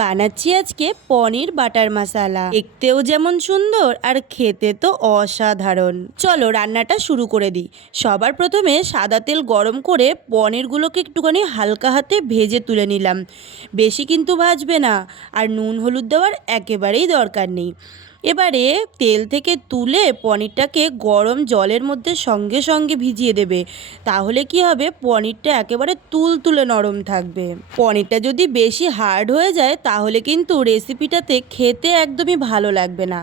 বানাচ্ছি আজকে পনির বাটার মশালা। দেখতেও যেমন সুন্দর আর খেতে তো অসাধারণ। চলো রান্নাটা শুরু করে দিই। সবার প্রথমে সাদা তেল গরম করে পনিরগুলোকে একটুখানি হালকা হাতে ভেজে তুলে নিলাম। বেশি কিন্তু ভাজবে না, আর নুন হলুদ দেওয়ার একেবারেই দরকার নেই। এবারে তেল থেকে তুলে পনিরটাকে গরম জলের মধ্যে সঙ্গে সঙ্গে ভিজিয়ে দেবে। তাহলে কি হবে? পনিরটা একেবারে তুল তুলে নরম থাকবে। পনিরটা যদি বেশি হার্ড হয়ে যায়, তাহলে কিন্তু রেসিপিটাতে খেতে একদমই ভালো লাগবে না।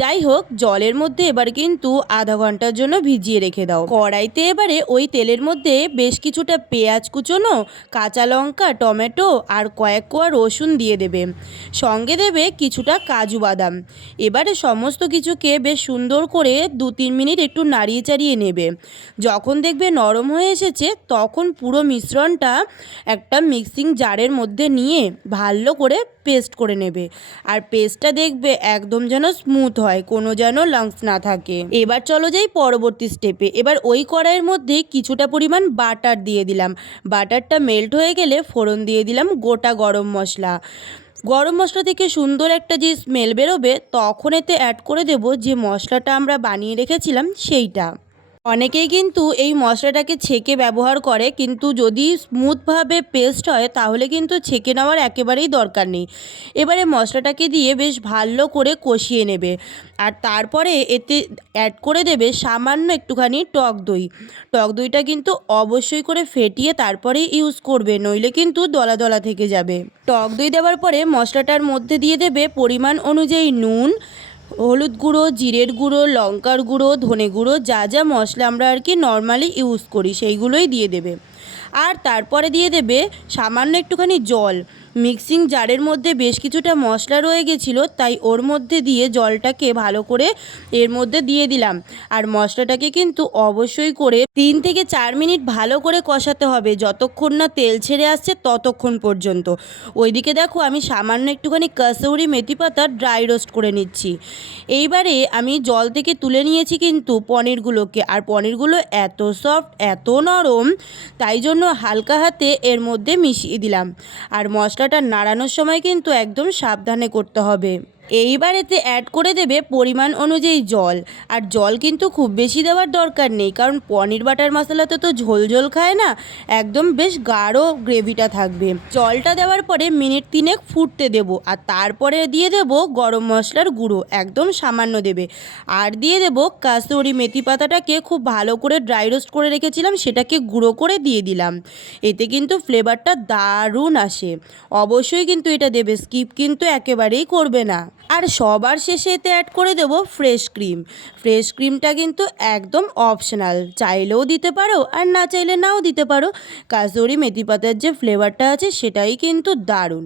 যাই হোক জলের মধ্যে এবার কিন্তু আধা ঘণ্টার জন্য ভিজিয়ে রেখে দাও। কড়াইতে এবারে ওই তেলের মধ্যে বেশ কিছুটা পেঁয়াজ কুচোনো, কাঁচা লঙ্কা, টমেটো আর কয়েক কোয়া রসুন দিয়ে দেবে। সঙ্গে দেবে কিছুটা কাজু বাদাম। এবারে সমস্ত কিছুকে বেশ সুন্দর করে দু তিন মিনিট একটু নাড়িয়ে চাড়িয়ে নেবে। যখন দেখবে নরম হয়ে এসেছে, তখন পুরো মিশ্রণটা একটা মিক্সিং জারের মধ্যে নিয়ে ভালো করে পেস্ট করে নেবে। আর পেস্টটা দেখবে একদম যেন স্মুথ হয়, কোনো যেন লাংস না থাকে। এবার চলো যাই পরবর্তী স্টেপে এবার ওই কড়াইয়ের মধ্যে কিছুটা পরিমাণ বাটার দিয়ে দিলাম। বাটারটা মেল্ট হয়ে গেলে ফোড়ন দিয়ে দিলাম গোটা গরম মশলা। গরম মশলা থেকে সুন্দর একটা যে স্মেল বেরোবে, তখন এতে অ্যাড করে দেব যে মশলাটা আমরা বানিয়ে রেখেছিলাম সেইটা। অনেকেই কিন্তু এই মশলাটাকে ছেঁকে ব্যবহার করে, কিন্তু যদি স্মুথভাবে পেস্ট হয়, তাহলে কিন্তু ছেঁকে নেওয়ার একেবারেই দরকার নেই। এবারে মশলাটাকে দিয়ে বেশ ভালো করে কষিয়ে নেবে। আর তারপরে এতে অ্যাড করে দেবে সামান্য একটুখানি টক দই। টক দইটা কিন্তু অবশ্যই করে ফেটিয়ে তারপরেই ইউজ করবে, নইলে কিন্তু দলা দলা থেকে যাবে। টক দই দেওয়ার পরে মশলাটার মধ্যে দিয়ে দেবে পরিমাণ অনুযায়ী নুন হলুদ গুঁড়ো, জিরের গুঁড়ো, লঙ্কার গুঁড়ো, ধনে গুঁড়ো, যা যা মশলা আমরা আর কি নর্মালি ইউজ করি, সেইগুলোই দিয়ে দেবে। আর তারপরে দিয়ে দেবে সামান্য একটুখানি জল। মিক্সিং জারের মধ্যে বেশ কিছুটা মশলা রয়ে গেছিল, তাই ওর মধ্যে দিয়ে জলটাকে ভালো করে এর মধ্যে দিয়ে দিলাম। আর মশলাটাকে কিন্তু অবশ্যই করে তিন থেকে চার মিনিট ভালো করে কষাতে হবে, যতক্ষণ না তেল ছেড়ে আসছে ততক্ষণ পর্যন্ত। ওইদিকে দেখো আমি সামান্য একটুখানি কাসৌরি মেথি পাতা ড্রাই রোস্ট করে নিচ্ছি। এইবারে আমি জল থেকে তুলে নিয়েছি কিন্তু পনিরগুলোকে, আর পনিরগুলো এত সফট এত নরম, তাই জন্য হালকা হাতে এর মধ্যে মিশিয়ে দিলাম। আর মশলাটা নাড়ানোর সময় কিন্তু একদম সাবধানে করতে হবে। এইবার এতে অ্যাড করে দেবে পরিমাণ অনুযায়ী জল। আর জল কিন্তু খুব বেশি দেওয়ার দরকার নেই, কারণ পনির বাটার মশলাতে তো ঝোল ঝোল খায় না, একদম বেশ গাঢ় গ্রেভিটা থাকবে। জলটা দেওয়ার পরে মিনিট তিনেক ফুটতে দেব, আর তারপরে দিয়ে দেব গরম মশলার গুঁড়ো, একদম সামান্য দেবে। আর দিয়ে দেব কাসুরি মেথি পাতাটাকে খুব ভালো করে ড্রাই রোস্ট করে রেখেছিলাম, সেটাকে গুঁড়ো করে দিয়ে দিলাম। এতে কিন্তু ফ্লেভারটা দারুণ আসে। অবশ্যই কিন্তু এটা দেবে স্কিপ কিন্তু একেবারেই করবে না। আর সবার শেষে এতে অ্যাড করে দেবো ফ্রেশ ক্রিম ফ্রেশ ক্রিমটা কিন্তু একদম অপশনাল চাইলেও দিতে পারো আর না চাইলে নাও দিতে পারো। কাজরি মেথি পাতার যে ফ্লেভারটা আছে সেটাই কিন্তু দারুণ।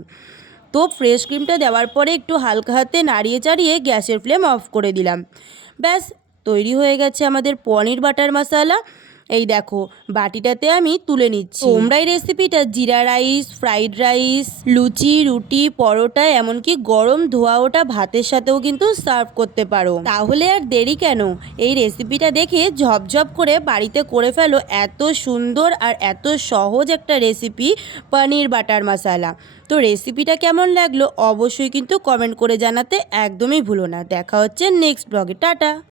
তো ফ্রেশ ক্রিমটা দেওয়ার পরে একটু হালকা হাতে নাড়িয়ে চাড়িয়ে গ্যাসের ফ্লেম অফ করে দিলাম। ব্যাস, তৈরি হয়ে গেছে আমাদের পনির বাটার মশালা। এই দেখো, বাটিটাতে আমি তুলে নিচ্ছি। তোমরা এই রেসিপিটা জিরা রাইস ফ্রাইড রাইস লুচি, রুটি, পরোটা, এমনকি গরম ধোয়া ওটা ভাতের সাথেও কিন্তু সার্ভ করতে পারো। তাহলে আর দেরি কেন? এই রেসিপিটা দেখে ঝপঝপ করে বাড়িতে করে ফেলো এত সুন্দর আর এত সহজ একটা রেসিপি পনির বাটার মশালা। তো রেসিপিটা কেমন লাগল অবশ্যই কিন্তু কমেন্ট করে জানাতে একদমই ভুলো না। দেখা হচ্ছে নেক্সট ব্লগে টাটা!